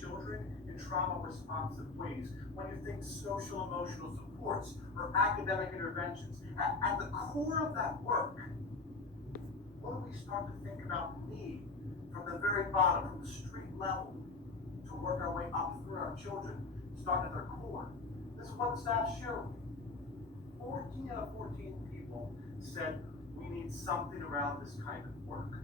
children in trauma-responsive ways. When you think social emotional supports or academic interventions, at the core of that work, what do we start to think about need from the very bottom, from the street level, to work our way up through our children, starting at their core? This is what the staff shared with me. 14 out of 14 people said we need something around this kind of work.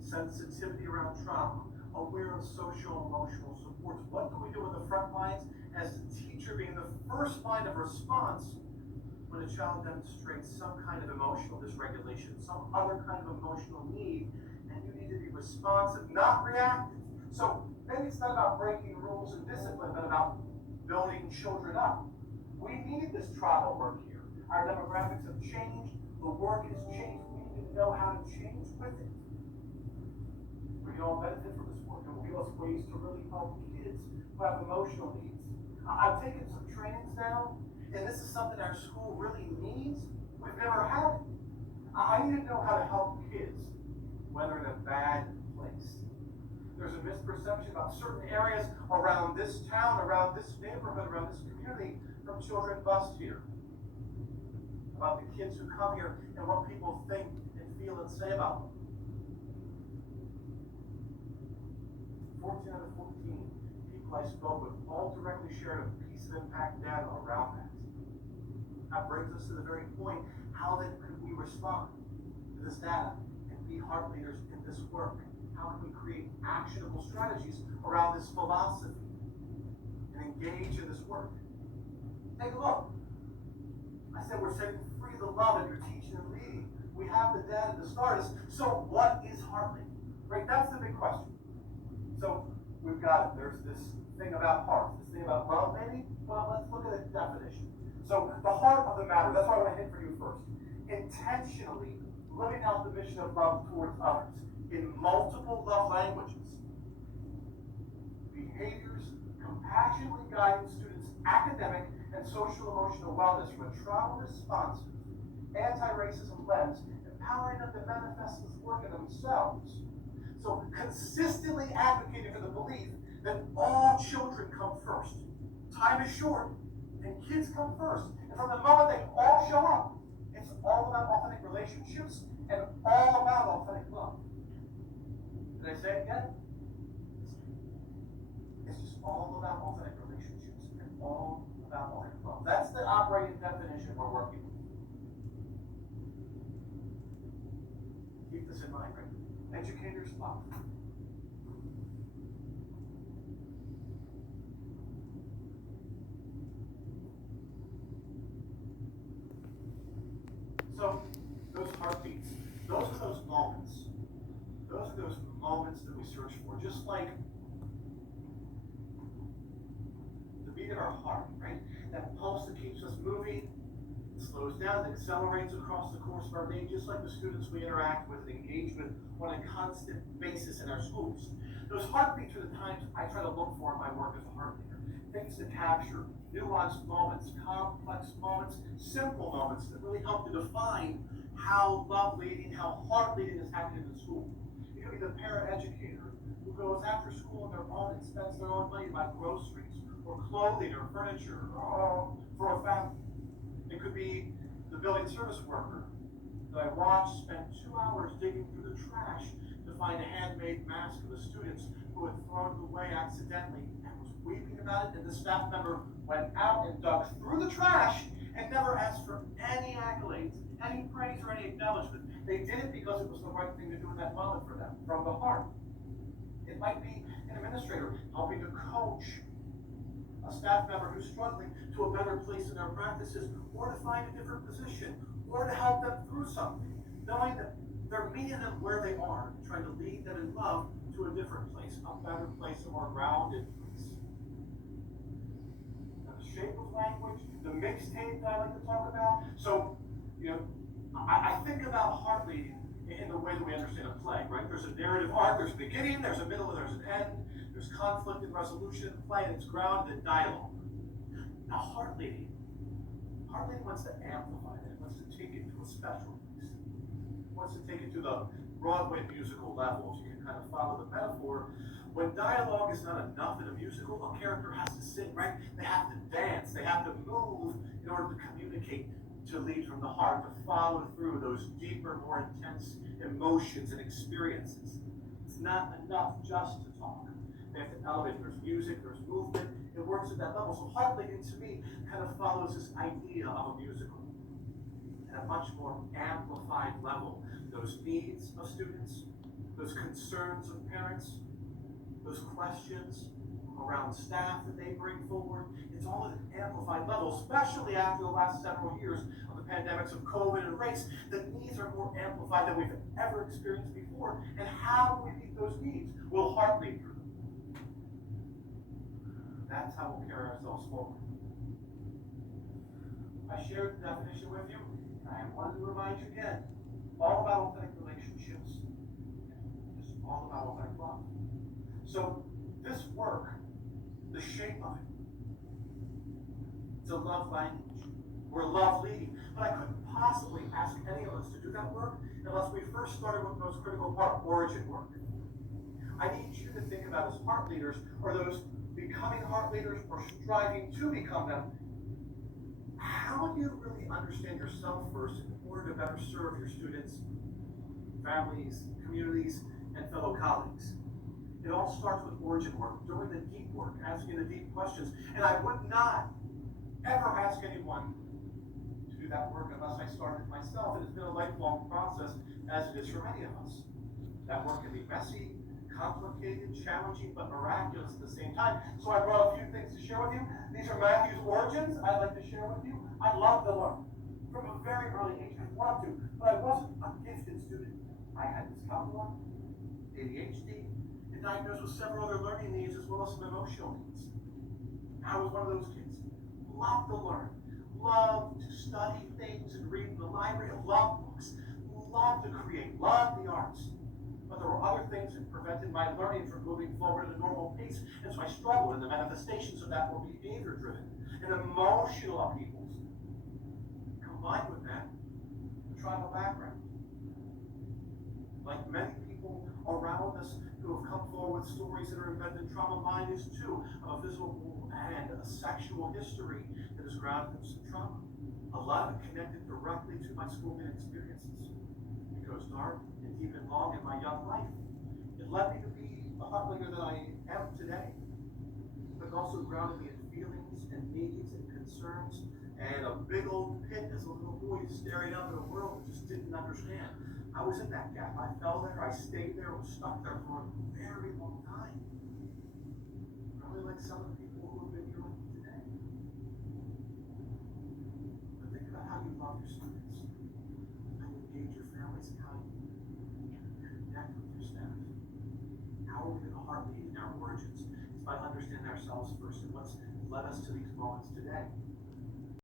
Sensitivity around trauma, aware of social emotional supports. What do we do in the front lines as the teacher being the first line of response when a child demonstrates some kind of emotional dysregulation, some other kind of emotional need, and you need to be responsive, not reactive. So maybe it's not about breaking rules and discipline, but about building children up. We need this trauma work here. Our demographics have changed, the work has changed, we need to know how to change with it. We can all benefit from this work, and will give us ways to really help kids who have emotional needs. I've taken some trainings now, and this is something our school really needs. We've never had it. I need to know how to help kids when they're in a bad place. There's a misperception about certain areas around this town, around this neighborhood, around this community from children bused here. About the kids who come here and what people think and feel and say about them. 14 out of 14 people I spoke with all directly shared a piece of impact data around that. That brings us to the very point, how then could we respond to this data and be heart leaders in this work? How can we create actionable strategies around this philosophy and engage in this work? Take a look. I said we're setting free the love and you're teaching and leading. We have the data to start us. So what is heart leading? Right? That's the big question. So we've got it. There's this thing about heart, this thing about love, maybe? Well, let's look at the definition. So the heart of the matter, that's what I want to hit for you first. Intentionally living out the mission of love towards others in multiple love languages. Behaviors compassionately guiding students' academic and social emotional wellness from a trauma-responsive, anti-racism lens, empowering them to manifest this work in themselves. So consistently advocating for the belief that all children come first. Time is short, and kids come first. And from the moment they all show up, it's all about authentic relationships and all about authentic love. Did I say it again? It's just all about authentic relationships and all about authentic love. That's the operating definition we're working with. Keep this in mind, right? Educators love. So, those heartbeats, those are those moments. Those are those moments that we search for. Just like the beat of our heart, right? That pulse that keeps us moving, it slows down, it accelerates across the course of our day, just like the students we interact with and engage with on a constant basis in our schools. Those heartbeats are the times I try to look for in my work as a heart leader. Things to capture nuanced moments, complex moments, simple moments that really help to define how love leading, how heart leading is happening in the school. It could be the parent educator who goes after school on their own and spends their own money to buy groceries or clothing or furniture for a family. It could be the building service worker that I watched spend 2 hours digging through the trash to find a handmade mask of the students who had thrown it away accidentally and was weeping about it, and the staff member went out and dug through the trash and never asked for any accolades, any praise, or any acknowledgement. They did it because it was the right thing to do in that moment for them, from the heart. It might be an administrator helping to coach a staff member who's struggling to a better place in their practices, or to find a different position, or to help them through something, knowing that they're meeting them where they are, trying to lead them in love to a different place, a better place, a more grounded place. Now, the shape of language, the mixtape that I like to talk about. So, I think about heart leading in the way that we understand a play, right? There's a narrative arc, there's a beginning, there's a middle, and there's an end. There's conflict and resolution in play, and it's grounded in dialogue. Now, heart leading wants to amplify that. It wants to take it to a special place. It wants to take it to the Broadway musical level, if you can kind of follow the metaphor. When dialogue is not enough in a musical, a character has to sing, right? They have to dance, they have to move in order to communicate, to lead from the heart, to follow through those deeper, more intense emotions and experiences. It's not enough just to talk. They have to elevate. There's music, there's movement. It works at that level. So Heartleading to me kind of follows this idea of a musical at a much more amplified level. Those needs of students, those concerns of parents, those questions around staff that they bring forward. It's all at an amplified level, especially after the last several years of the pandemics of COVID and race. The needs are more amplified than we've ever experienced before. And how do we meet those needs? We'll Heartlead through them. That's how we'll carry ourselves forward. I shared the definition with you. I wanted to remind you again, all about authentic relationships, just all about authentic love. So this work, the shape of it, it's a love language. We're love leading. But I couldn't possibly ask any of us to do that work unless we first started with the most critical part, origin work. I need you to think about as heart leaders, or those becoming heart leaders or striving to become them. How do you really understand yourself first in order to better serve your students, families, communities, and fellow colleagues? It all starts with origin work, doing the deep work, asking the deep questions. And I would not ever ask anyone to do that work unless I started myself. It has been a lifelong process, as it is for many of us. That work can be messy, complicated, challenging, but miraculous at the same time. So I brought a few things to share with you. These are Matthew's origins I'd like to share with you. I love to learn. From a very early age, I wanted to, but I wasn't a gifted student. I had dyscalculia, ADHD, and diagnosed with several other learning needs as well as some emotional needs. I was one of those kids. Loved to learn. Loved to study things and read in the library. Loved books. Loved to create. Loved the arts. But there were other things that prevented my learning from moving forward at a normal pace. And so I struggled, and the manifestations of that were behavior-driven and emotional upheavals. Combined with that, the tribal background. Like many people around us who have come forward with stories that are embedded in trauma, mine is too, of a physical and a sexual history that is grounded in some trauma. A lot of it connected directly to my schooling experiences. It goes dark and deep and long in my young life. It led me to be the heart leader that I am today, but it also grounded me in feelings and needs and concerns, and a big old pit as a little boy staring up at a world that just didn't understand. I was in that gap. I fell there, I stayed there, was stuck there for a very long time. Probably like some of the people who have been here with me today. But think about how you love your students, how you engage your families, and how you connect with your staff. How are we going to heart lead in our origins? It's by understanding ourselves first and what's led us to these moments today.